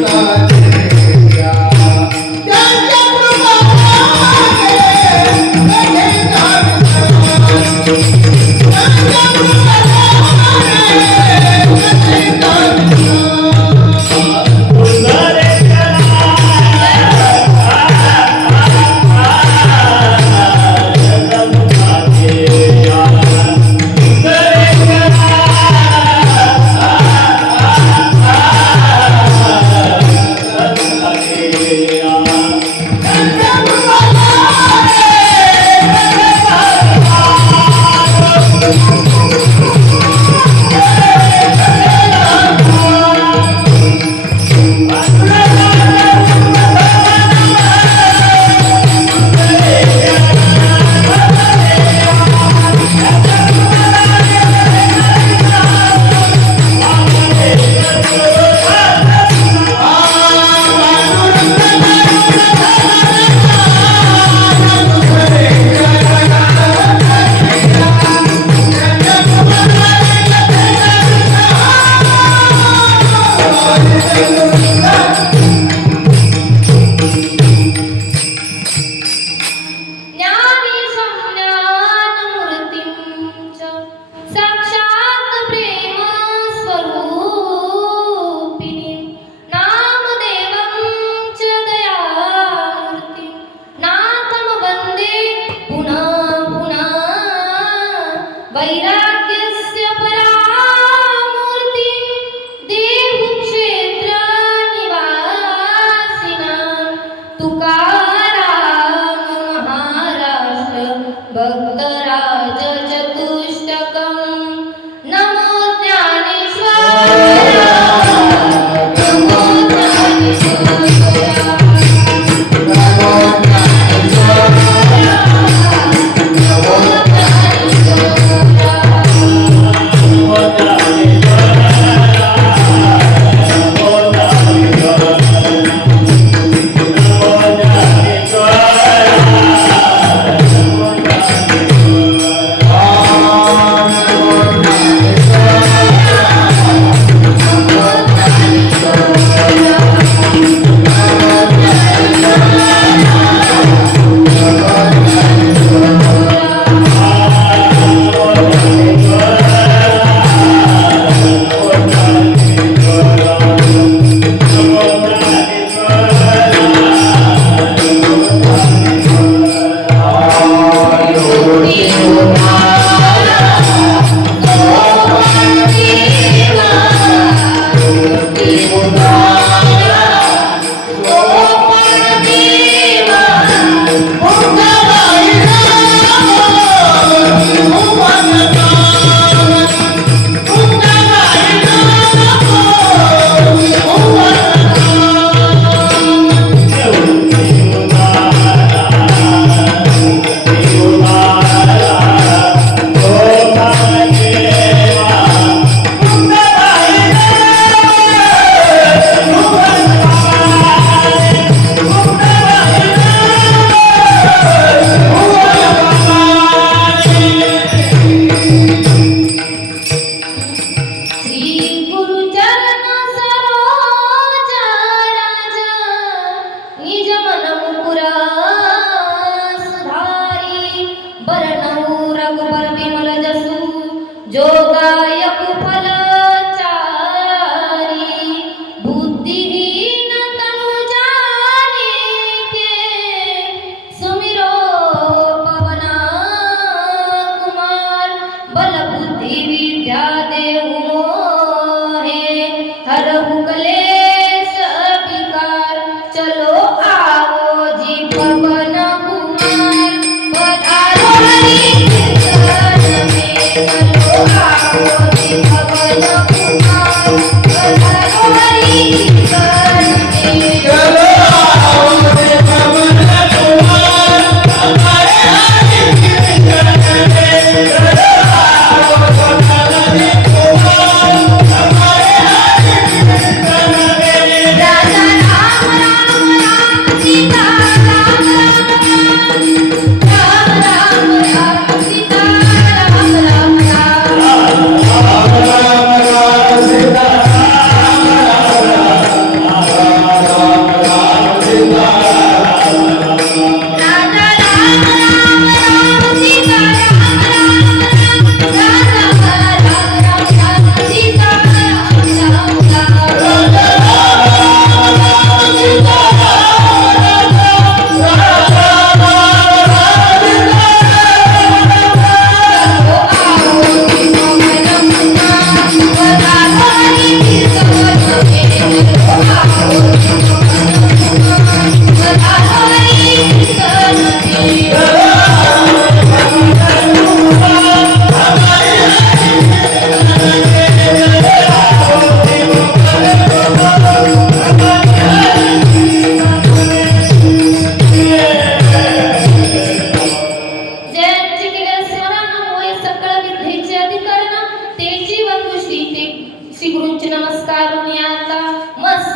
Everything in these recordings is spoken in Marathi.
Thank you.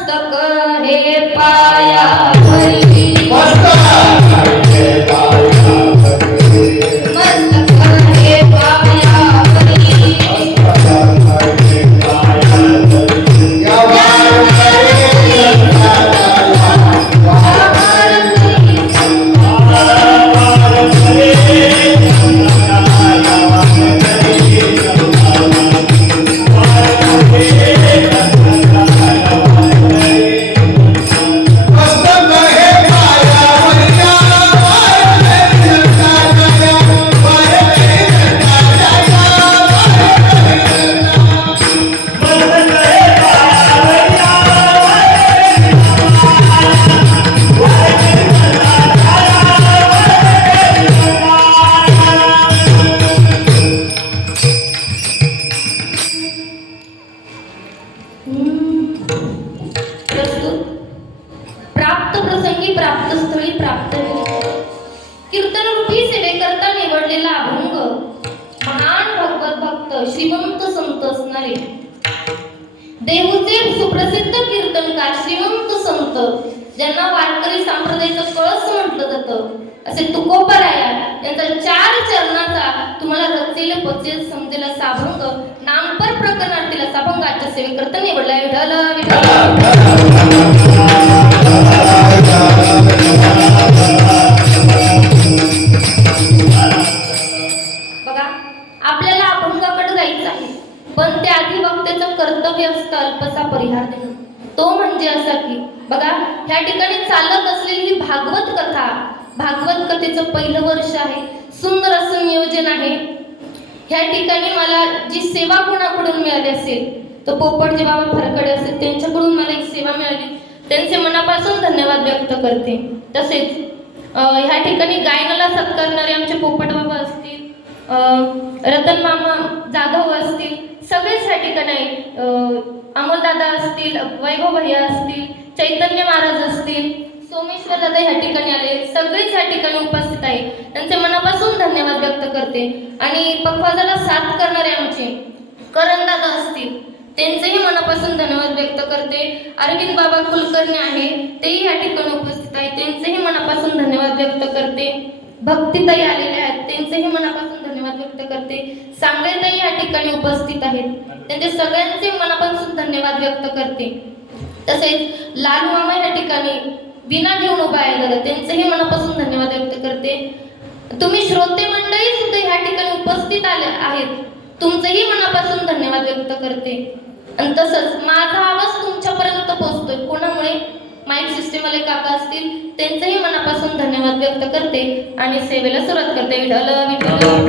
मस्तक हे पायावरी मस्तक हे पायावरी प्राप्त प्रसंगी प्राप्त स्थळी प्राप्त कीर्तनरूपी सेवेकरता निवडलेला अभंग महान भगवत भक्त श्रीमंत संत असणारे देहूचे सुप्रसिद्ध कीर्तनकार श्रीमंत संत ज्यांना वारकरी संप्रदायाचं कळस म्हटलं जातं असे तुकोबराया यांचा 4 चरणाचा तुम्हाला रचेल पचेल समजेल असा अभंग नामपर प्रकरणातील असा अभंग आजच्या सेवेकरता निवडला. विठ्ठल बघा आपल्याला अभंगाकडे जायचं आहे पण त्याआधी वक्त्याचं कर्तव्य असतं अल्पसा परिहार देणं. तो म्हणजे असा की बघा ह्या ठिकाणी चालत असलेली ही भागवत कथा भागवत कथेचं पहिलं वर्ष आहे. सुंदर असं नियोजन आहे. ह्या ठिकाणी मला जी सेवा कोणाकडून मिळाली असेल तर पोपटजी बाबा फरकडे असेल त्यांच्याकडून मला एक सेवा मिळाली त्यांचे मनापासून धन्यवाद व्यक्त करते. तसेच ह्या ठिकाणी गायनाला सत्कारणारे आमचे पोपट बाबा असतील रतन मामा जाधव असतील सगळेच ह्या ठिकाणी अमोलदादा असतील वैभव भैया असतील चैतन्य महाराज असतील सोमेश्वर दादा ह्या ठिकाणी आले सगळेच ह्या ठिकाणी उपस्थित आहे. त्यांचे मनापासून धन्यवाद व्यक्त करते. आणि पखवाजाला साथ करणारे आमचे करण दादा असतील त्यांचेही मनापासून धन्यवाद व्यक्त करते. अरविंद बाबा कुलकर्णी आहे तेही ह्या ठिकाणी उपस्थित आहे त्यांचेही मनापासून धन्यवाद व्यक्त करते. भक्तिताई आलेल्या आहेत त्यांचेही मनापासून धन्यवाद व्यक्त करते. सांगळेताई ह्या ठिकाणी उपस्थित आहेत त्यांचे सगळ्यांचे मनापासून धन्यवाद व्यक्त करते. तसेच लालू मामा ह्या ठिकाणी विना घेऊन उभा आहे त्यांचेही मनापासून धन्यवाद व्यक्त करते. तुम्ही श्रोते मंडळी सुद्धा ह्या ठिकाणी उपस्थित आले आहेत तुमचेही मनापासून धन्यवाद व्यक्त करते. आणि तसंच माझा आवाज तुमच्यापर्यंत पोहोचतोय कोणामुळे माईक सिस्टम वाले काका असतील त्यांचेही मनापासून धन्यवाद व्यक्त करते आणि सेवेला सुरुवात करते. विठ्ठल विठ्ठल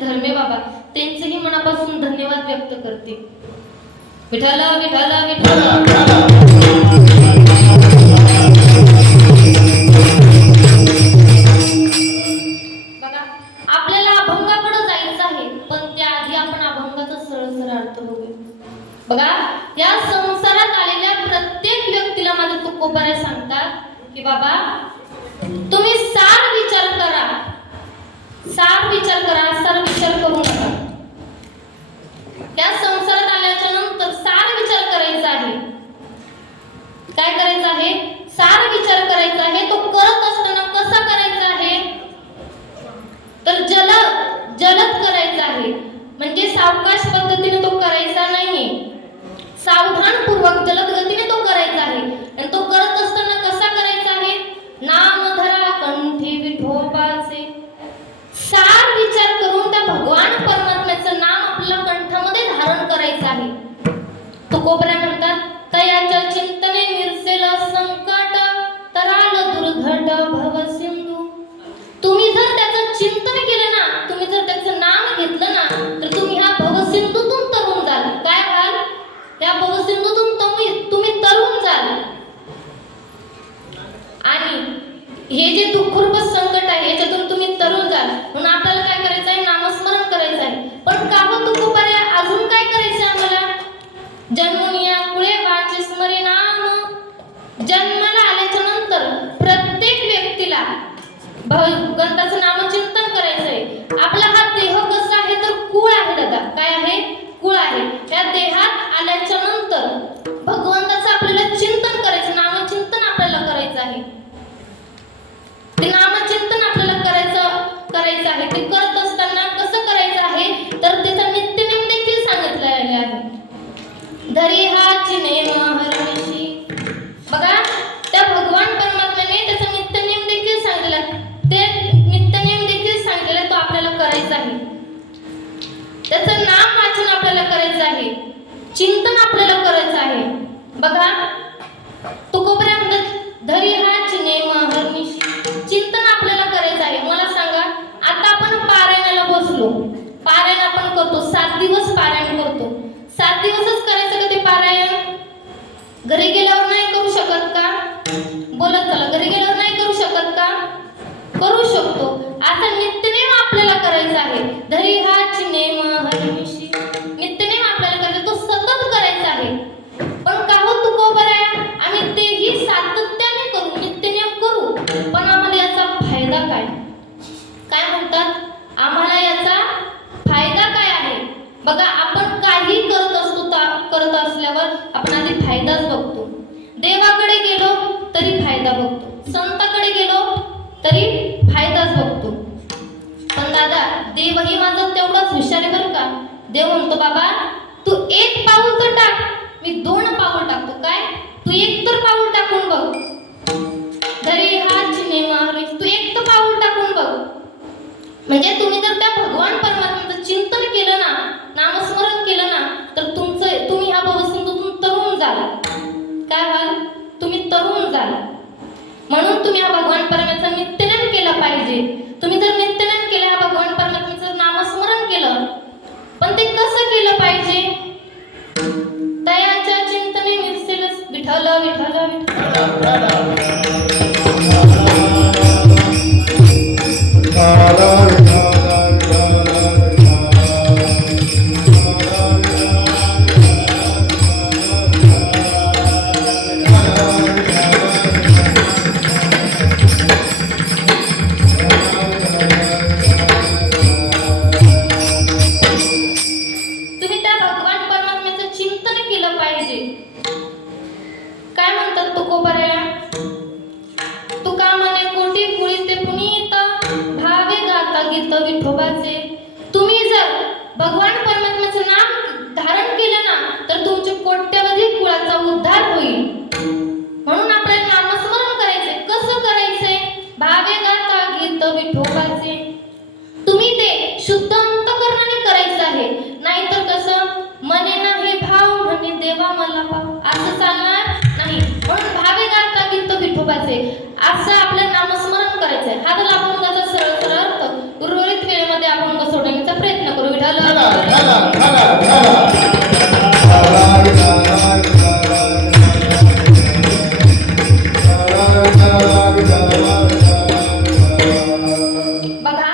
धर्मे बाबा त्यांचेही मनापासून धन्यवाद व्यक्त करते. विठ्ठल विठ्ठल विठ्ठल. बघा आपल्याला अभंगाकडे जायचं आहे, पण त्याआधी आपण अभंगाचा सरळ अर्थ बघूया. बघा या संसारात आलेल्या प्रत्येक व्यक्तीला माझे तुकोबारे सांगतात की बाबा तुम्ही सार विचार करा, सार विचार करू नका. या संसारात आल्याच्या नंतर सार विचार करायचा आहे. काय करायचं आहे? सार विचार करायचा आहे. तो करत असताना कसा करायचा आहे? तर जलद करायचा आहे. म्हणजे सावकाश पद्धतीने तो करायचा नाहीये, सावधानपूर्वक जलद गतीने तो करायचा आहे. आणि तो करत असताना कसा करायचा आहे? नाम धरा कंठी विठोबाचे. सार विचार करून त्या भगवान परमात्म्याचं नाम आपल्या कंठामध्ये धारण करायचं आहे. तुकोबरा म्हणतात तयाच्या चिंतने निरसेल संकट तराल दुर्घट भवसिंधू. तुम्ही जर त्याचं चिंतन केलं ना, तुम्ही जर त्याचं नाम घेतलं ना, तर तुम्ही ह्या भवसिंधूतून तरुण जाल. काय व्हाल? या भवसिंधूतून तुम्ही तरुण जाल. आणि हे जे दुःखरूप संकट आहे याच्यातून तुम्ही तरुण जाल. म्हणून आपल्याला काय करायचं आहे? नामस्मरण करायचं आहे. पण का हो तुकोबाऱ्या, अजून काय करायचं आहे आम्हाला? जन्मुनिया कुळे वाचे स्मरे नाम. जन्माला आल्याच्या नंतर प्रत्येक व्यक्तीला भगवंताचं नामचिंतन करायचंय. आपला हा देह कसा आहे? तर कुळ आहे दादा. काय आहे? कुळ आहे. या देहात आल्याच्या नंतर भगवंताचं आपल्याला चिंतन करायचं, नामचिंतन आपल्याला करायचं आहे. ते नामचिंतन आपल्याला करायचं आहे. ते करत असताना कसं करायचं आहे? तर त्याचा नित्यनेम देखील सांगितलेला आहे. धरी हा चिनेम हरविशी. बघा त्या भगवान परमात्म्याने त्याचा नित्यनेम देखील सांगितलेला. ते नित्यनेम देखील सांगितलेला तो आपल्याला करायचा आहे. त्याचं नाम वाचन आपल्याला करायचं आहे. चिंतन आपल्याला करायचं आहे. बघा तुकोबरा म्हणतात धरी हा चिनेम हरविशी. चिंतन आपल्याला करायचं आहे. मला सांगा, आता आपण पारायणाला बसलो, पारायण आपण करतो, 7 दिवस पारायण करतो. 7 दिवसच करायचं का ते पारायण? घरी गेल्यावर नाही करू शकत का? बोलत चला, घरी गेल्यावर नाही करू शकत का? करू शकतो. आता नित्यनेम आपल्याला करायचा आहे. धरी हा चिनेम हरविशी. नित्यनेम आपल्याला करायचं, तो सतत करायचा आहे. पण का हो तुकोबरा, आम्ही तेही सातत्याने करू, नित्यनेम करू, पण आम्हाला याचा फायदा काय? काय म्हणतात? आम्हाला याचा फायदा काय आहे? बघा आपण काही करत असल्यावर आपण आधी फायदाच बघतो. देवाकडे गेलो तरी फायदा बघतो, संताकडे गेलो तरी फायदाच बघतो. पण दादा देवही माझा तेवढाच हुशार आहे बरं का. देव म्हणतो बाबा तू 1 पाऊल तर टाक, मी 2 पाऊल टाकतो. काय? तू 1 तर पाऊल टाकून बघ. धरी हा चिनेम हरविशी. तू 1 तर पाऊल टाकून बघ. म्हणजे तुम्ही जर त्या भगवान परमात्म्याचं चिंतन केलं ना, नामस्मरण केलं ना, तर तुम्ही ह्या भवसिंधूतून तरुण जाल. काय व्हाल? तुम्ही तरुण जाल. म्हणून तुम्ही हा भगवान परमात्म्याचं नित्यनेम केलं पाहिजे. तुम्ही जर नित्यनेम केलं, हा भगवान परमात्म्याचं नामस्मरण केलं, पण ते कसं केलं पाहिजे? तयाच्या चिंतने मिरसेलच विठ्ठल विठ्ठल विठ्ठल. काय म्हणतात तुकोबरा? तुका म्हणे कोटी कुळी ते पुनीत भावे गाता गीत विठोबाचे. तुम्ही जर भगवान परमात्म्याचं नाम धारण केलं ना, तर तुमच्या कोट्यवधी कुळाचा उद्धार होईल. म्हणून आपल्याला नामस्मरण करायचंय. कसं करायचंय? भावे गाता गीत विठोबाचे. तुम्ही ते शुद्ध अंतःकरणाने करायचं आहे. नाहीतर कसं मने नाही भाव म्हणे देवा मला पाव, असं चालणार नाही. म्हणून भावे गाता गीत विठोबाचे असं आपलं नामस्मरण करायचंय. हा तर आपण त्याचा सरळ अर्थ उर्वरित वेळेमध्ये आपण सोडवण्याचा प्रयत्न बघा,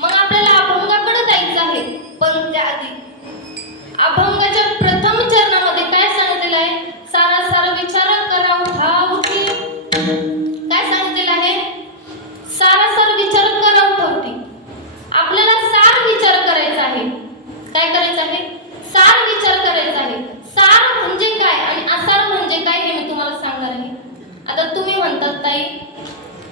मग आपल्याला अभंगाकडे जायचं आहे, पण त्याआधी अभंगाच्या प्रथम चरणामध्ये काय सांगितलेलं आहे? सारा सारा विचार करा ठाऊठी. काय सांगितलेलं आहे? सारा सारा विचार करा ठाऊठी. आपल्याला सार विचार करायचा आहे. काय करायचं आहे? सार विचार करायचा आहे. सार म्हणजे काय आणि असार म्हणजे काय हे मी तुम्हाला सांगणार आहे. आता तुम्ही म्हणतात ताई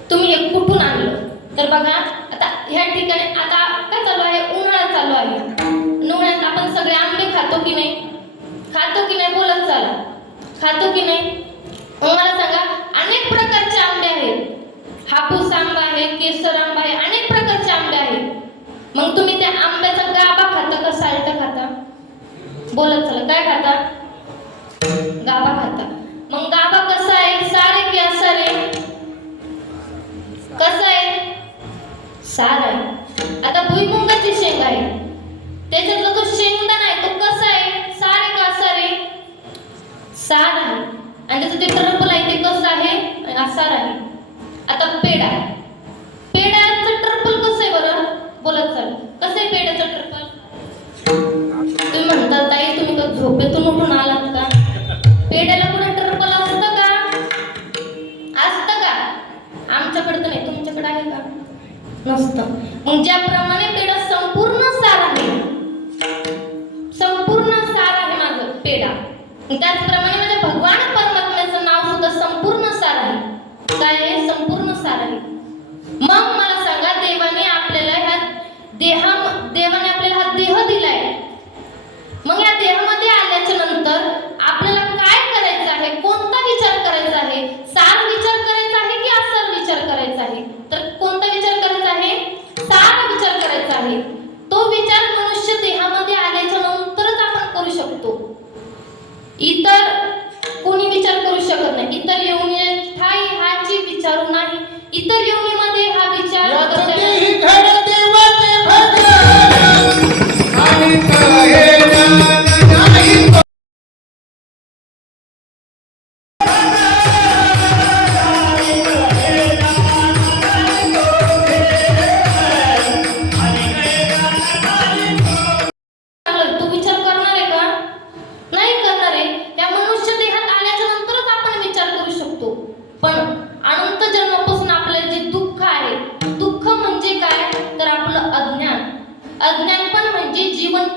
तुम्ही हे कुठून आणलं? तर बघा, आता ह्या ठिकाणी आता काय चालू आहे? उन्हाळा चालू आहे. उन्हाळ्यात आपण सगळे आंबे खातो की नाही? खातो की नाही? बोलत चला. खातो की नाही? मला सांगा, अनेक प्रकारचे आंबे आहेत. हापूस आंबा आहे, केसर आंबा आहे, अनेक प्रकारचे आंबे आहेत. मग तुम्ही त्या आंब्याचा गाभा खाता का साल्ट खाता? बोलत चला. काय खाता? गाभा खाता. मग गाभा कसा आहे? सार आहे की असार आहे? कसं आहे? सार आहे. आता भुईमुगाची शेंग आहे, त्याच्यातला जो शेंगदाणा आहे तो कसा आहे? सार आहे का असार आहे? सार आहे. आणि त्याचं ते टरफल आहे ते कसं आहे? असार आहे. आता पेढा, पेढ्याचं टरफल कसं आहे बरं? बोलत चालू. कसं आहे पेढ्याचं टरफल? तुम्ही म्हणतात ताई तुम्ही का झोपेतून उठून आलात का? पेढ्याला कुठे टरफल असतं का? असतं का? आमच्याकडे तर नाही, तुमच्याकडे आहे का? नसतं. मग ज्याप्रमाणे पेढा संपूर्ण सार आहे, संपूर्ण सार आहे माझं पेढा, त्याचप्रमाणे माझ्या भगवान परमात्म्याचं नाव सुद्धा संपूर्ण सार आहे. काय आहे? संपूर्ण सार आहे. मग मला सांगा, देवाने आपल्याला हा देह दिलाय. मग या देहामध्ये आल्याच्या नंतर आपल्याला काय करायचं आहे? कोणता विचार करायचा आहे? सार विचार करायचा आहे की असार विचार करायचा आहे? तर कोणता विचार करायचा आहे? सार विचार करायचा आहे. तो विचार मनुष्य देहामध्ये आल्याच्या नंतरच आपण करू शकतो. इतर कोणी विचार करू शकत नाही. इतर योनी ठाई हाची विचारू नाही. इतर योनीमध्ये हा विचार तू विचार करणार आहे का? नाही करणार आहे. या मनुष्य देहात आल्याच्या नंतरच आपण विचार करू शकतो. पण अनंत जन्मापासून आपल्याला जे दुःख आहे, दुःख म्हणजे काय? तर आपलं अज्ञान. अज्ञान पण म्हणजे जीवन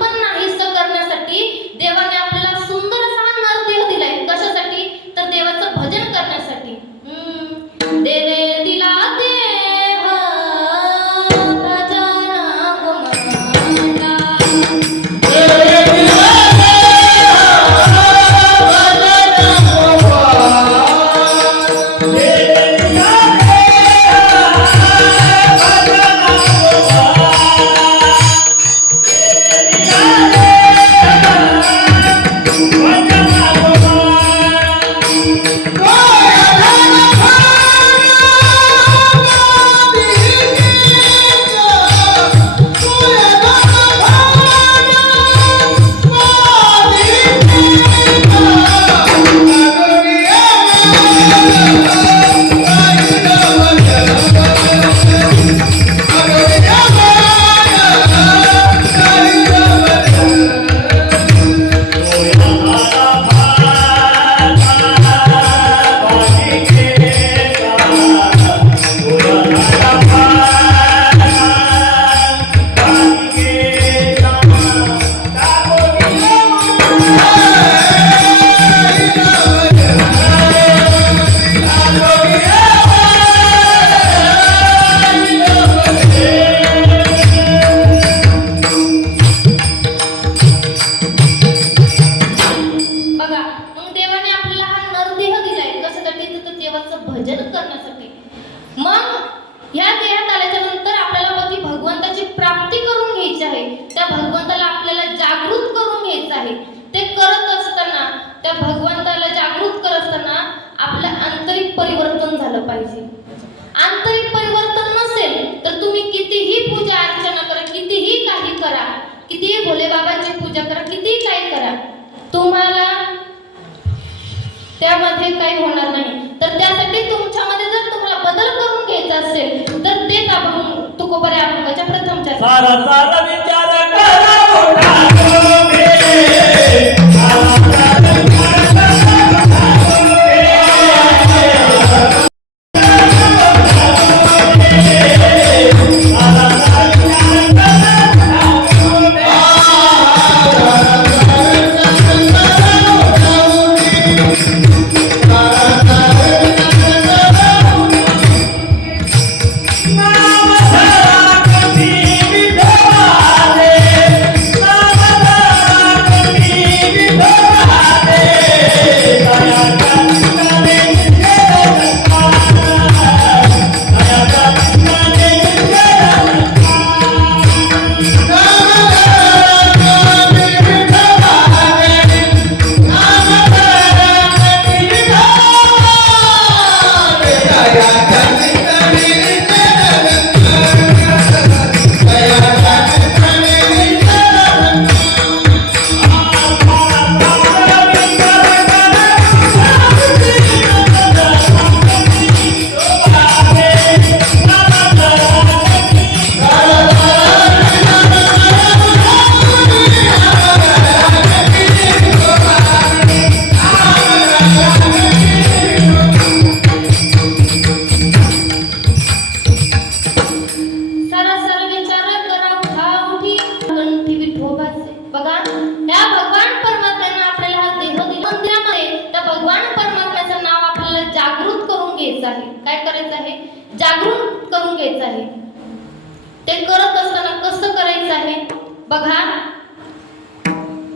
पण नाहीसं करण्यासाठी देवाने आपल्याला सुंदर असा नरदेह दिलाय. कशासाठी? तर देवाचं भजन करण्यासाठी. देवे दिला देह भजना गुणगाता. Yeah. पूजा करा, किती काही करा, तुम्हाला त्यामध्ये काही होणार नाही. तर त्यासाठी तुमच्यामध्ये जर तुम्हाला बदल करून घ्यायचा असेल तर तेच आपण तुकोबऱ्या अभंगाच्या प्रथमच्या सारा सारा विचार करा उठावे. बघा, त्या भगवान परमात्म्याने आपल्याला हा देह दिला. मंदिरामध्ये त्या भगवान परमात्म्याचं नाव आपल्याला जागृत करून घ्यायचं आहे. काय करायचं आहे? जागृत करून घ्यायचं आहे. ते करत असताना कसं करायचं आहे? बघा,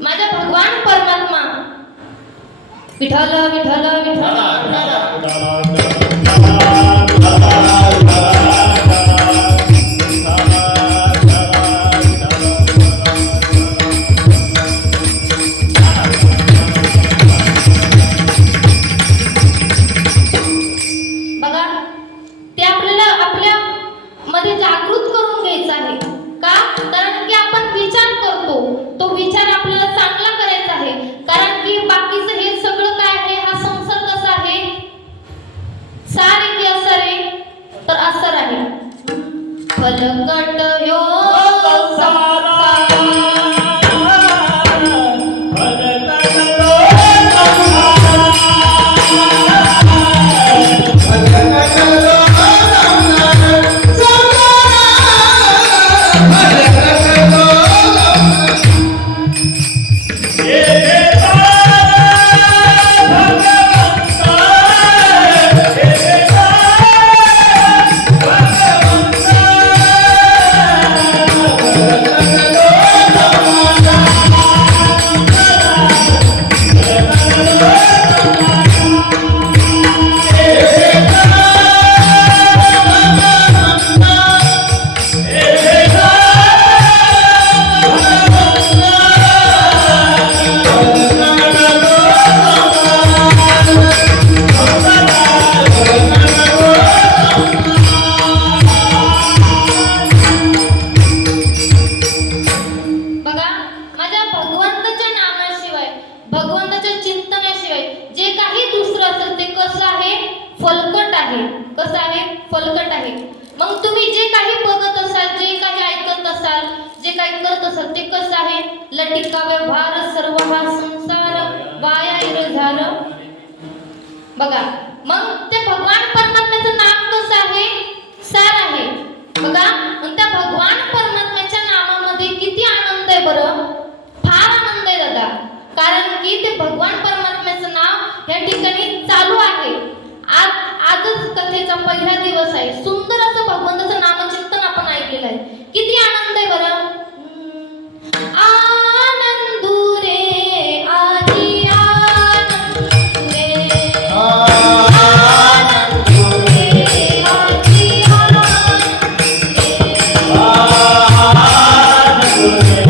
माझा भगवान परमात्मा विठ्ठल विठ्ठल विठ्ठल जागृत करून घ्यायचा आहे. का? कारण की आपण विचार करतो, तो विचार आपल्याला चांगला करायचा आहे. कारण की बाकीचं हे सगळं काय आहे, हा संसार कसा आहे, सार आहे की असर आहे? तर असर आहे. फलकट ह्यो भगवंताच्या चिंतनाशिवाय जे काही दुसरं असेल ते कसं आहे? फलकट आहे. कसं आहे? फलकट आहे. मग तुम्ही जे काही बघत असाल, जे काही ऐकत असाल, जे काही करत असाल ते कसं आहे? लटिका व्यवहार सर्व हा संसार वाया इरझार. बघा, मग ते भगवान परमात्म्याचं नाम कसं आहे? सार आहे. बघा, मग त्या भगवान परमात्म्याच्या नामामध्ये किती आनंद आहे बरं? फार आनंद आहे दादा. कारण की ते भगवान परमात्म्याचं नाव या ठिकाणी चालू आहे. आजच कथेचा पहिला दिवस आहे. सुंदर असं भगवंताचं नामचिंतन आपण ऐकलेलं आहे. किती आनंद आहे बरं? आनंदू रे आजी आनंदू रे आनंदू रे आजी आनंदू रे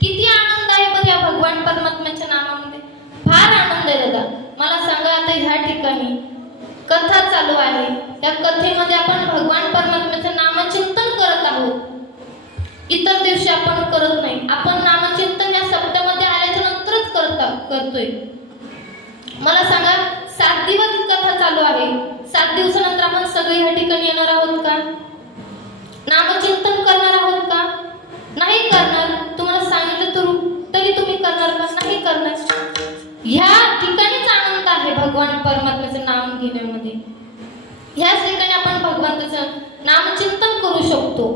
किती आनंद आहे बघ या भगवान परमात्म्याच्या नामामध्ये. फार आनंद आहे दादा. मला सांगा आता ह्या ठिकाणी कथा चालू आहे. या कथेमध्ये आपण भगवान परमात्म्याचं नामचिंतन करत आहोत. इतर दिवशी आपण करत नाही. आपण नामचिंतन या सप्त्यामध्ये आल्याच्या नंतरच करतोय. मला सांगा 7 दिवस कथा चालू आहे. 7 दिवसानंतर आपण सगळे ह्या ठिकाणी येणार आहोत का? नामचिंतन करणार आहोत का? नाही करणार. तुम्हाला सांगितलं तरी तुम्ही करणार का? नाही करणार. ह्या ठिकाणीच आनंद आहे भगवान परमात्म्याचं नाम घेण्यामध्ये. ह्याच ठिकाणी आपण भगवंताचं नामचिंतन करू शकतो.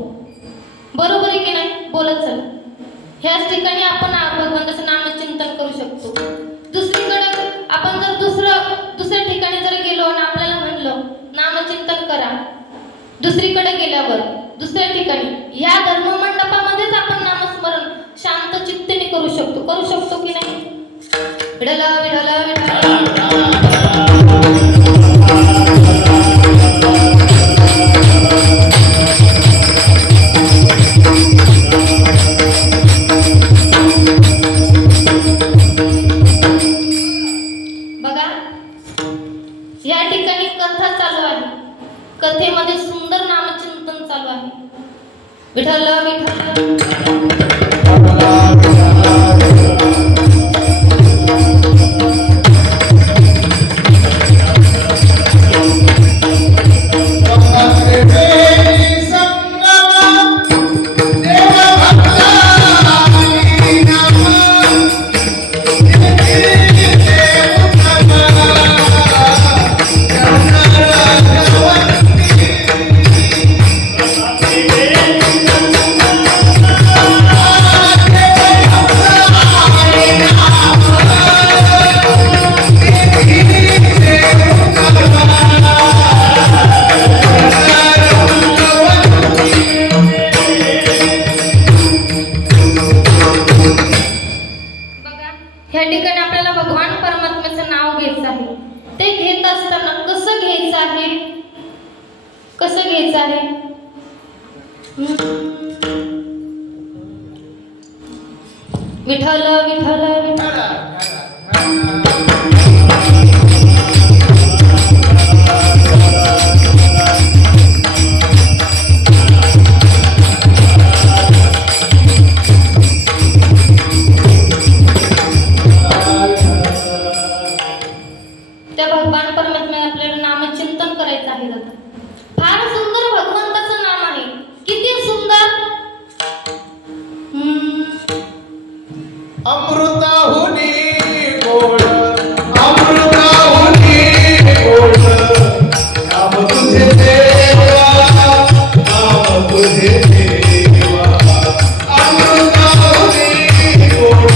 बरोबर आहे की नाही? बोलत चला. ह्याच ठिकाणी आपण भगवंताचं नामचिंतन करू शकतो. दुसरीकडे आपण जर दुसऱ्या ठिकाणी जर गेलो आणि आपल्याला म्हणलं नामचिंतन करा, दुसरीकडे गेल्यावर दुसऱ्या ठिकाणी या धर्ममंडपामध्येच आपण नामस्मरण शांत चित्तेने करू शकतो की नाही? विठ्ठल विठ्ठल विठ्ठल. बघा या ठिकाणी कथा चालू आहे. कथेमध्ये सुंदर नामचिंतन चालू आहे. विठ्ठल विठ्ठल. ह्या ठिकाणी आपल्याला भगवान परमात्म्याचं नाव घ्यायचं आहे. ते घेत असताना कसं घ्यायचं आहे? विठ्ठल विठ्ठल विठ्ठल. त्या भगवान परमात्म्याला आपल्याला नामचिंतन करायचं आहे दादा. फार सुंदर भगवंताचं नाम आहे. किती सुंदर. अमृताहुनी गोड, अमृताहुनी गोड, नाम तुझे देवा, नाम तुझे देवा. अमृताहुनी गोड,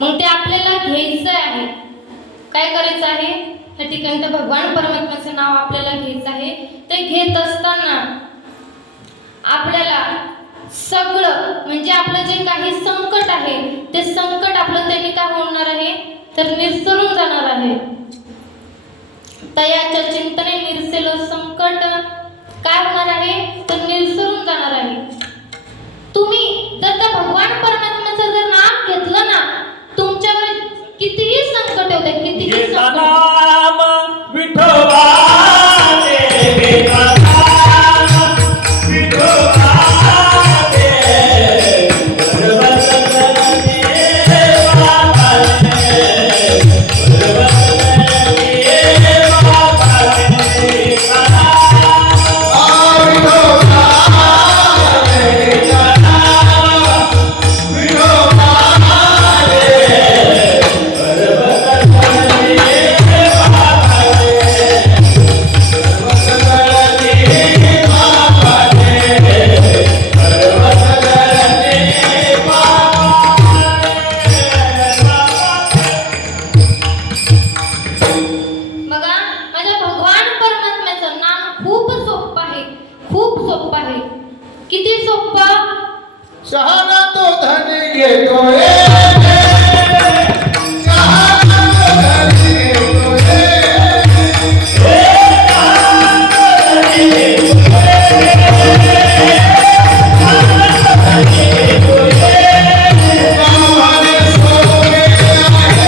मग ते आपल्याला घ्यायचं आहे. काय करायचं आहे? या ठिकाणी तर भगवान परमात्म्याचं नाव आपल्याला घ्यायचं आहे. ते घेत असताना आपल्याला सगळं म्हणजे आपलं जे काही संकट आहे ते संकट आपलं त्यांनी काय होणार आहे तर निरसरून जाणार आहे. तयाच्या चिंतने निरसेलो संकट काय होणार आहे तर निरसरून जाणार आहे. तुम्ही जर त्या भगवान परमात्म्याचं जर नाम घेतलं ना तुमच्यावर कितीही संकट होते कितीही घेता संकट नाम विठोबा रे, घेता नाम विठोबा रे, भगवंत देवा रे, भगवंत देवा रे, बघा माझ्या भगवान परमात्म्याचं नाम खूप सोपं आहे खूप सोपं आहे. किती सोपं शहाणा तो धनी घेतोय शहाणा तो धनी घेतोय गावाने सोने आहे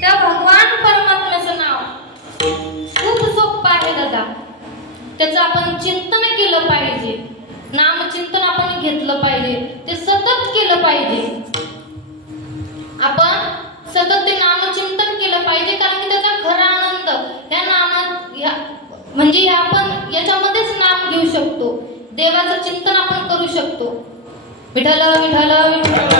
त्या भगवान परमात्म्याचं नाव खूप सोपं आहे दादा. त्याचं आपण चिंतन केलं पाहिजे. नामचिंतन आपण घेतलं पाहिजे. ते सतत केलं पाहिजे. आपण सतत ते नामचिंतन केलं पाहिजे कारण की त्याचा खरा आनंद ह्या नामात म्हणजे आपण याच्यामध्येच नाम घेऊ शकतो. देवाचं चिंतन आपण करू शकतो. विठ्ठल विठ्ठल विठ्ठल.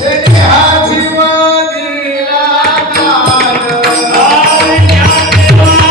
जेणे हा जीव दिला दान हरी ज्ञान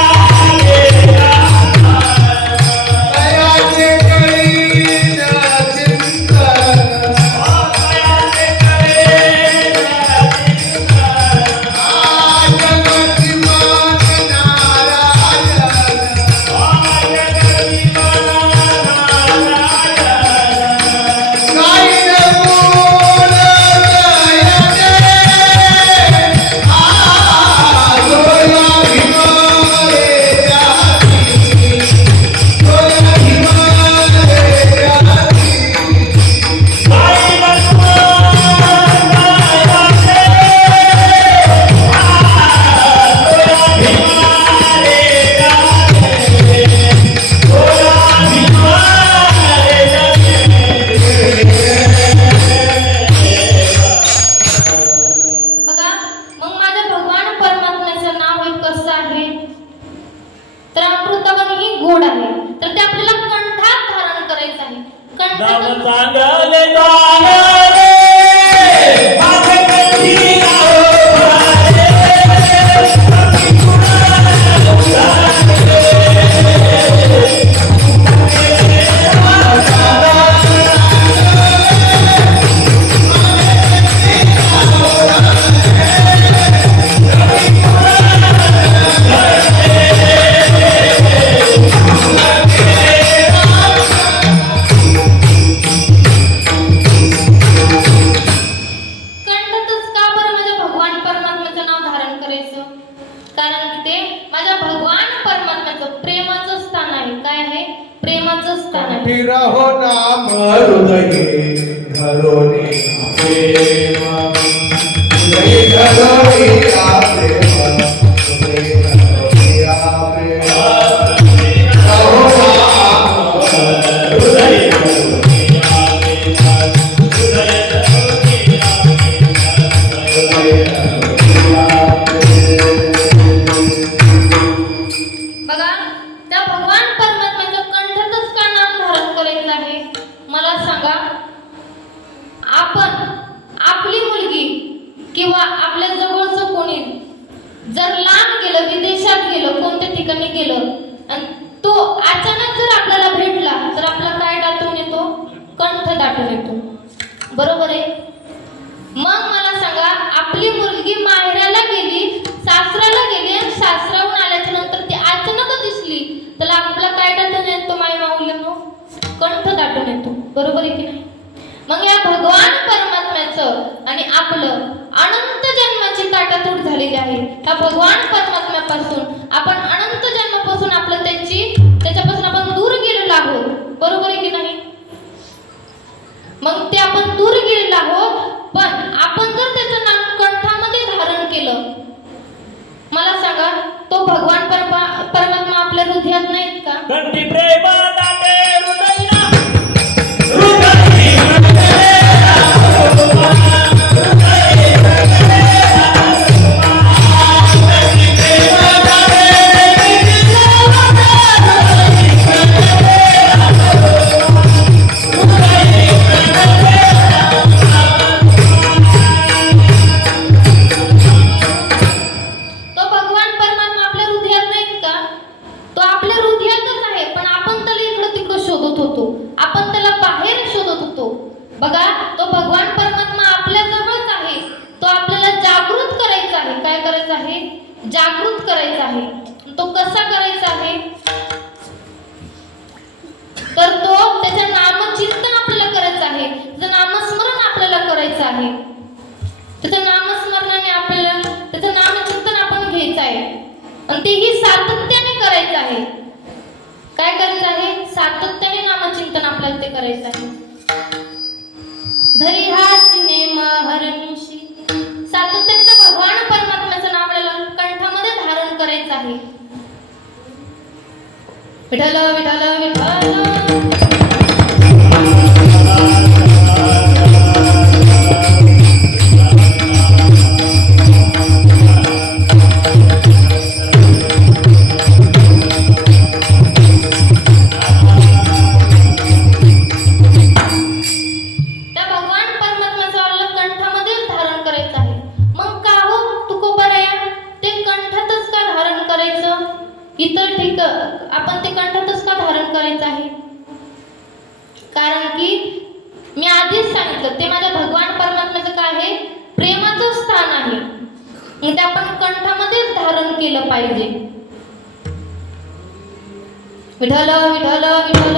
फिरहो नाम हृदये घरोनी प्रेम हृदय घरोनी प्रेम हृदय घरोनी प्रेम रहो नाम हृदय करुणी बघा त्या भगवान परमात्म्याच्या कंठातच का नाम धारण करायचं आहे मला सांगा. आपण आपली मुलगी किंवा आपल्या जवळचं कोणी जर लांब गेलं, विदेशात गेलं, कोणत्या ठिकाणी गेलं आणि तो अचानक जर आपल्याला भेटला तर आपला काय दाटून येतो? कंठ दाटून येतो. बरोबर आहे. मग मला सांगा, आपली मुलगी माहेराला गेली, सासराला गेली आणि सासराहून आल्याच्या नंतर ती अचानक दिसली तर आपला काय दाटून येतो? माय माऊलींनो, कंठ दाटून येतो. बरोबर आहे की नाही? मग या भगवान परमात्म्याचं आणि आपलं अनंत जन्माची काटातूट झालेली आहे. या भगवान परमात्म्यापासून आपण अनंत जन्मापासून आपलं त्याच्यापासून आपण दूर गेलेलो आहोत. बरोबर आहे की नाही? मग ते आपण दूर गेलेलो आहोत, पण आपण जर त्याचं नाम कंठामध्ये धारण केलं, मला सांगा, तो भगवान परमात्मा आपल्या हृदयात नाहीत का? कंठी प्रेम दाटे हृदयना तो भगवान परमात्मा आपल्या हृदयात नाहीत का? तो आपल्या हृदयातच आहे, पण आपण त्याला इकडं तिकडं शोधत होतो, आपण त्याला बाहेर शोधत होतो. बघा, तो भगवान परमात्मा आपल्या जवळच आहे. तो आपल्याला जागृत करायचा आहे. काय करायचं आहे? जागृत करायचा आहे. तो कसा करायचा आहे? तर तो त्याच्या नामचिंतन आपल्याला करायचं आहे, त्याचं नामस्मरण आपल्याला करायचं आहे. त्याच्या नामस्मरणाने आपल्याला त्याचं नामचिंतन आपण घ्यायचं आहे आणि तेही सातत्याने करायचं आहे. काय करायचं आहे? सातत्याने नामचिंतन आपल्याला ते करायचं आहे. धरी हासी नेम हरनिशी, सातत्याने त्या भगवान परमात्म्याचं नाव आपल्याला कंठामध्ये धारण करायचं आहे. विठ्ठल विठ्ठल विठ्ठल. इतर ठीक आपण ते कंठातच का धारण करायचं आहे? कारण की मी आधीच सांगितलं, ते माझ्या भगवान परमात्म्याचं काय आहे? प्रेमाचं स्थान आहे. मग ते आपण कंठामध्येच धारण केलं पाहिजे. विठ्ठल विठ्ठल विठ्ठल.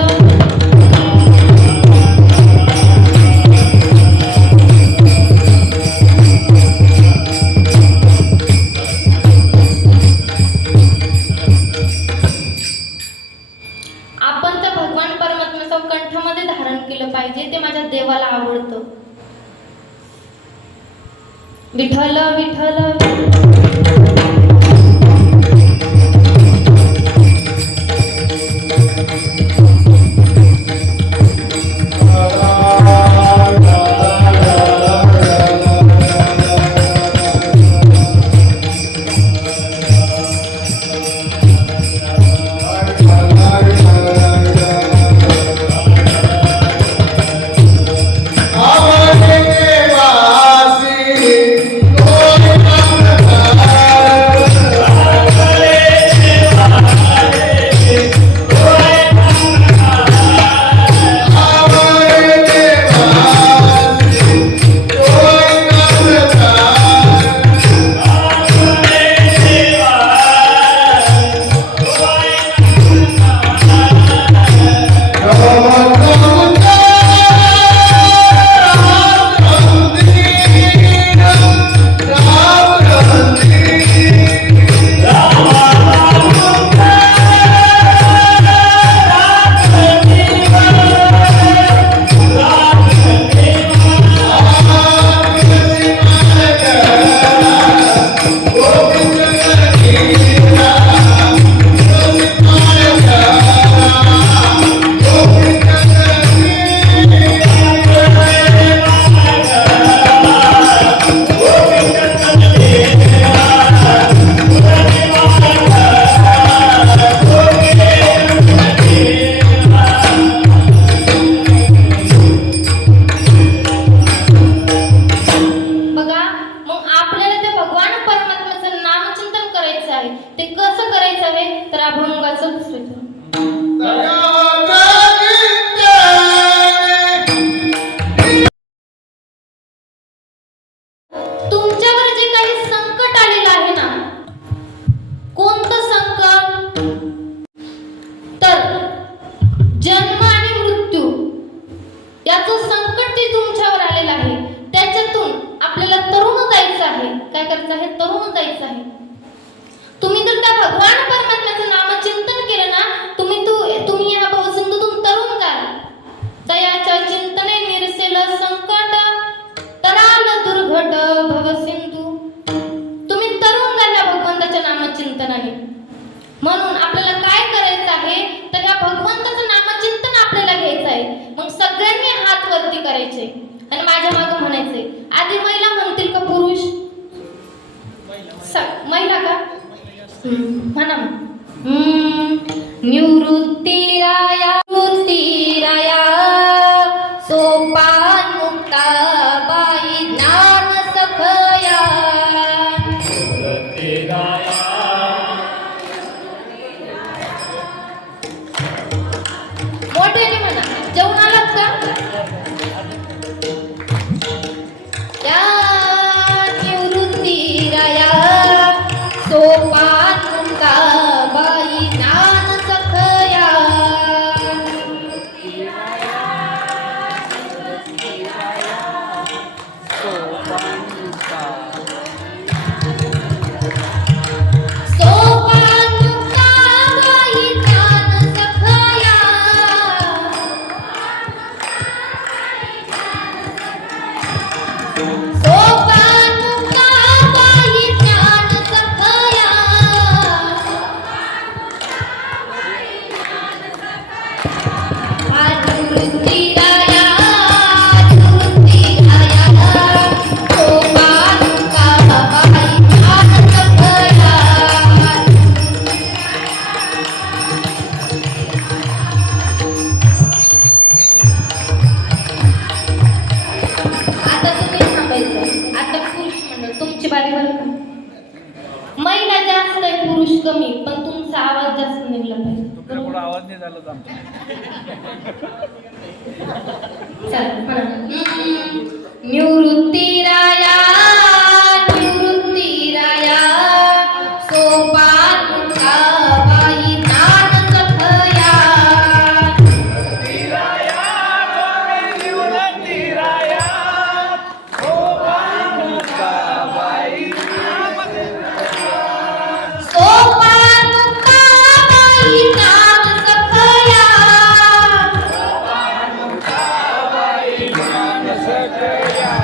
आपण त्या भगवान परमात्म्याचं कंठामध्ये धारण केलं पाहिजे. ते माझ्या देवाला आवडतं. विठ्ठल विठ्ठल. आवडे वासी तर अभंगाचं दुसरं चरण. तुमच्यावर जे काही संकट आलेलं आहे ना, कोणतं संकट? तर जन्म आणि मृत्यू याचं संकट जे तुमच्यावर आलेलं आहे, त्याच्यातून आपल्याला तरुण जायचं आहे. काय करायचं आहे? तरुण जायचं आहे. तुम्ही जर त्या भगवान परमात्म्याचं नामचिंतन केलं ना, तुम्ही या भवसिंधूतून तरुण जाल. तयाच्या चिंतने निरसेल संकट, तराल दुर्घट भवसिंधू. तुम्ही तरुण झाल्या भगवंताच्या नामचिंतनाने. म्हणून आपल्याला काय करायचं आहे? तर या भगवंताचं नामचिंतन आपल्याला घ्यायचं आहे. मग सगळ्यांनी हात वरती करायचे आणि माझ्या मागे म्हणायचे. आधी महिला म्हणतील का पुरुष? महिला का? म्हणा मग. निवृत्तीराया निवृत्तीराया सोपान मुक्ताबाई ज्ञान सखया. मोठ्याने म्हणा. जेवण आलात का? या निवृत्तीराया सोपान मुक्ताबाई ज्ञान सखया. सोपान मुक्ताबाई ज्ञान सखया. सोपान मुक्ताबाई ज्ञान सखया. निवृत्तीराया निवृत्तीराया सोपान मुक्ताबाई ज्ञान सखया. आता तुम्ही थांबायचं. आता पुरुष मंडळ तुमची बारी बरं का. महिला जास्त आहे, पुरुष कमी, पण तुमचा आवाज जास्त निघला पाहिजे. तुमच्याकडे आवाज नाही झाला तर आमचा. चला म्हणा. निवृत्तीराया निवृत्तीराया सोपान मुक्ताबाई ज्ञान सखया. सोपान मुक्ताबाई ज्ञान सखया. सोपान मुक्ताबाई ज्ञान सखया.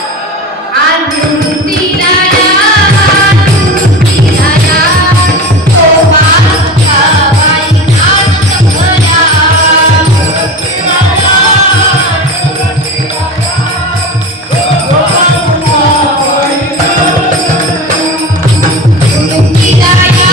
निवृत्तीराया निवृत्तीराया सोपान मुक्ताबाई ज्ञान सखया. निवृत्तीराया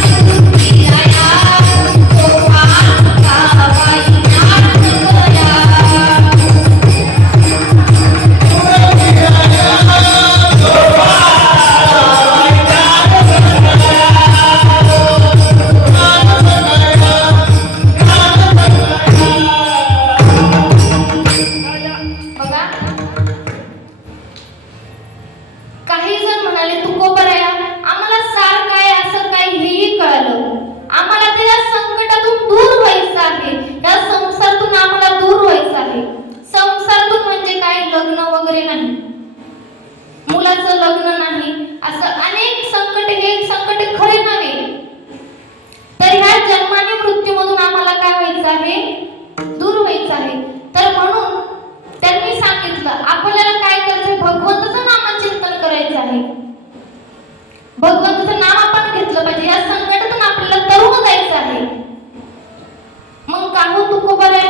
निवृत्तीराया सोपान मुक्ताबाई ज्ञान सखया. बघा, काही जण म्हणाले तुकोबराया आम्हाला सार काय असं काय हेही कळलं. आम्हाला त्या संकटातून दूर व्हायचं आहे. या संसारातून आम्हाला दूर व्हायचं आहे. संसारातून म्हणजे काय? लग्न वगैरे नाही, मुलाचं लग्न नाही, असं अनेक संकट. हे संकट खरे नव्हे, आम्हाला काय व्हायचं आहे, दूर व्हायचं आहे. तर म्हणून त्यांनी सांगितलं आपल्याला काय करायचं, भगवंताचं नामचिंतन करायचं आहे. भगवंताचं नाम आपण घेतलं पाहिजे. या संकटातून आपल्याला तरुण जायचं आहे. मग काय हो तुकोबा रे,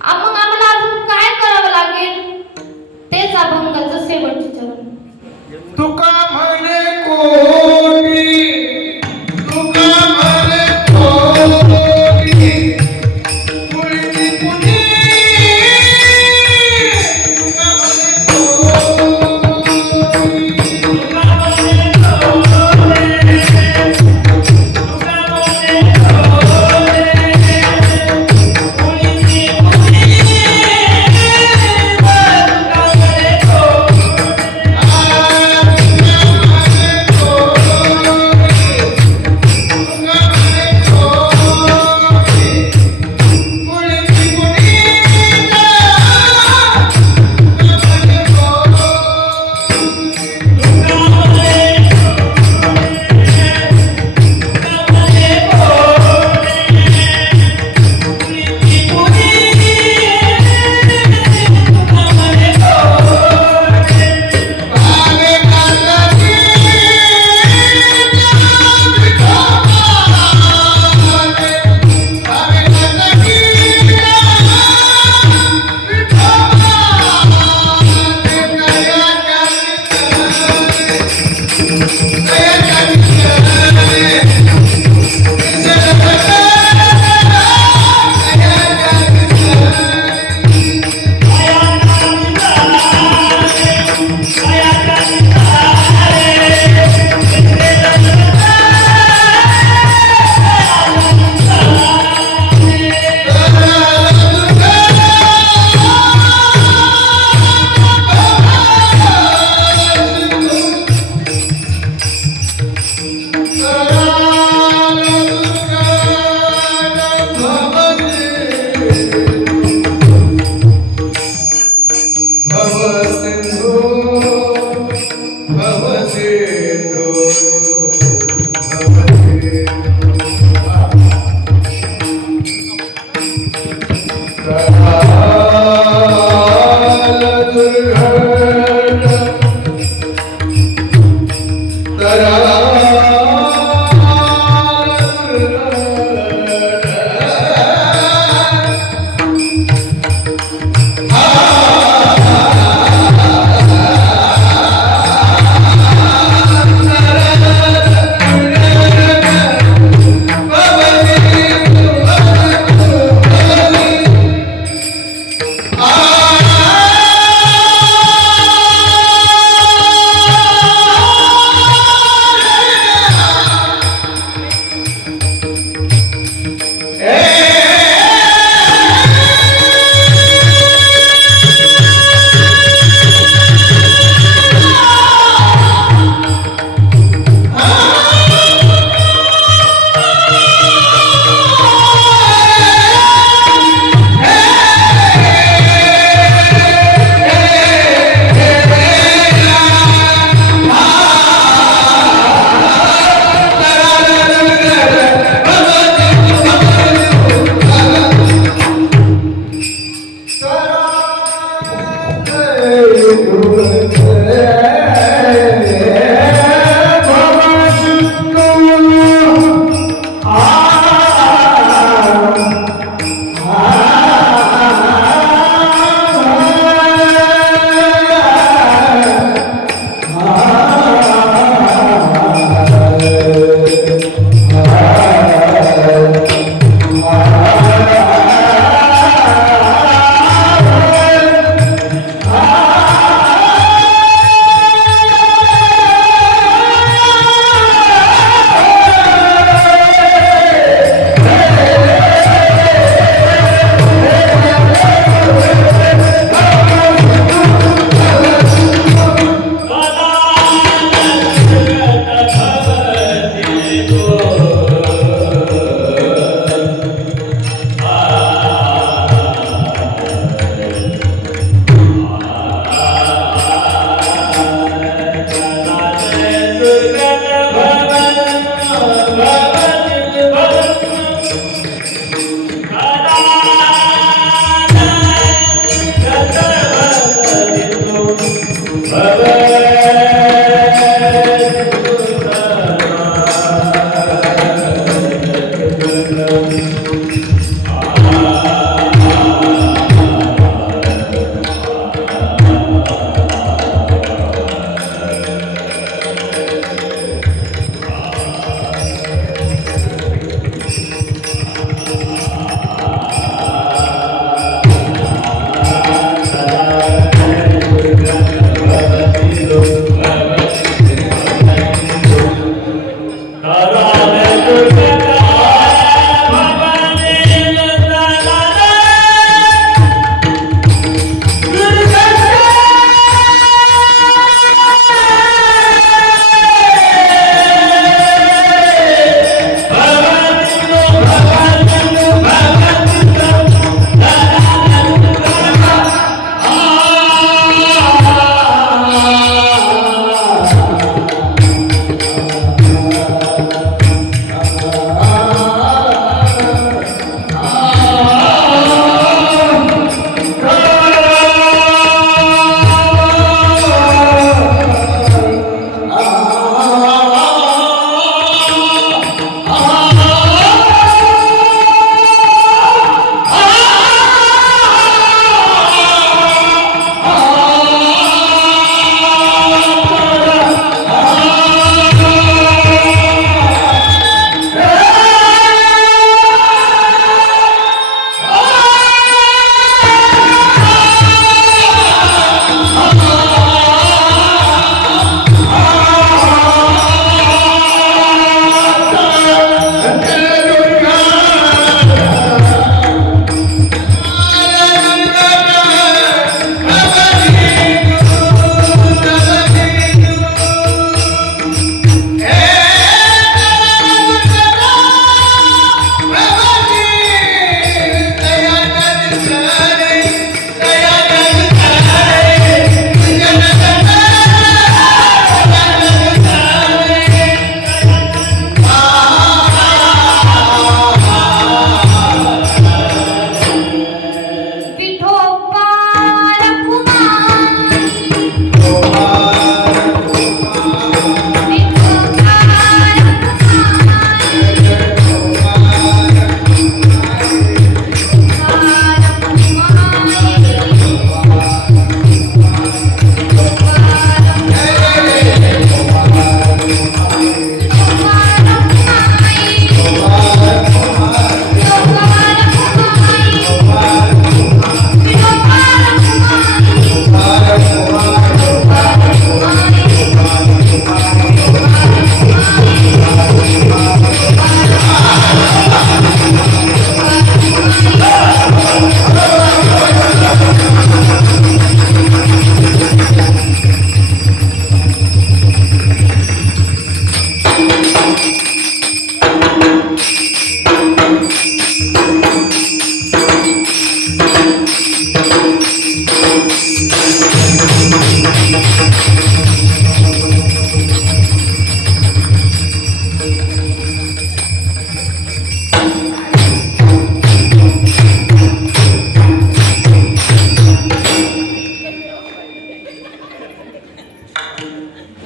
मग आम्हाला अजून काय करावं लागेल, तेच अभंगाचं शेवटचे चरण. तुका म्हणे कोटी, तुका म्हणे कोटी, कुळी कुणी, तुका म्हणे कोटी.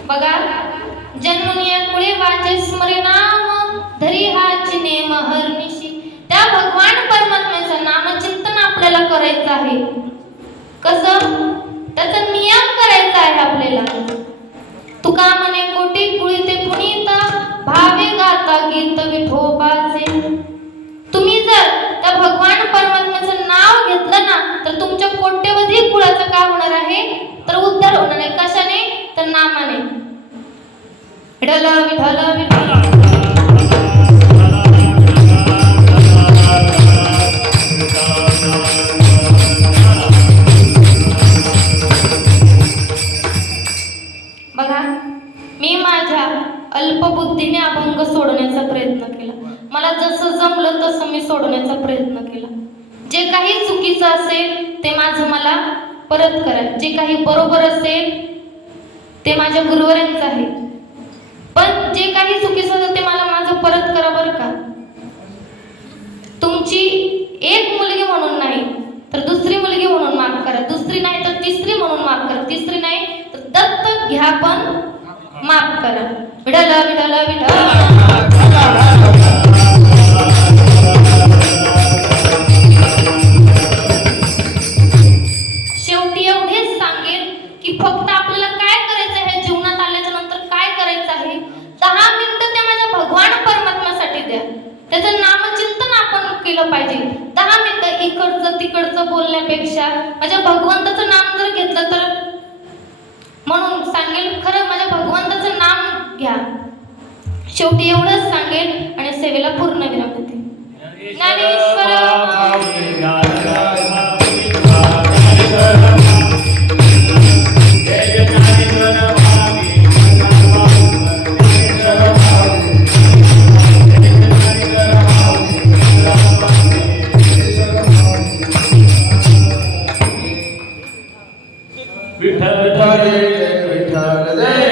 बघा, जन्मनिया कुळे वाचे स्मरे नाम धरी हाची नेम हरनिशी. त्या भगवान परमात्म्याचं नामचिंतन आपल्याला करायचं आहे. कसं? त्याचा नियम करायचा आहे आपल्याला. तुका म्हणे कोटी कुळी ते पुनीता भावे गाता गीत विठोबाचे. तुम्ही जर त्या भगवान परमात्म्याचं नाव घेतलं ना तर तुमच्या कोट्यवधी कुळाचं काय होणार आहे? तर उद्धार होणार आहे. कशाने? तर नामाने. विठ्ठल विठ्ठल विठ्ठल. बघा, मी माझ्या अल्पबुद्धीने अभंग सोडण्याचा प्रयत्न केला. मला जसं जमलं तसं मी सोडण्याचा प्रयत्न केला. जे काही चुकीचं असेल ते माझं मला परत करा. जे काही बरोबर असेल ते माझ्या गुरुवरांचं आहे. पण जे काही चुकीचं असेल ते मला माझं परत करा बरं का. तुमची एक मुलगी म्हणून नाही तर दुसरी मुलगी म्हणून माफ करा. दुसरी नाही तर तिसरी म्हणून माफ करा. तिसरी नाही तर दत्तक घ्या पण माफ करा. विठ्ठल विठ्ठल विठ्ठल. शेवटी एवढेच सांगेन की फक्त आपल्याला काय करायचं आहे जीवनात आल्याच्या नंतर काय करायचं आहे. 10 मिनिटं त्या माझ्या भगवान परमात्म्यासाठी द्या. त्याचं नामचिंतन आपण केलं पाहिजे. 10 मिनिटं इकडचं तिकडचं बोलण्यापेक्षा माझ्या भगवंताचं नाम जर घेतलं तर, म्हणून सांगेल खरं माझ्या भगवंताचं नाम घ्या. शेवटी एवढंच सांगेल आणि सेवेला पूर्ण विराम देते. ज्ञानेश्वर विठ्ठल विठ्ठल जय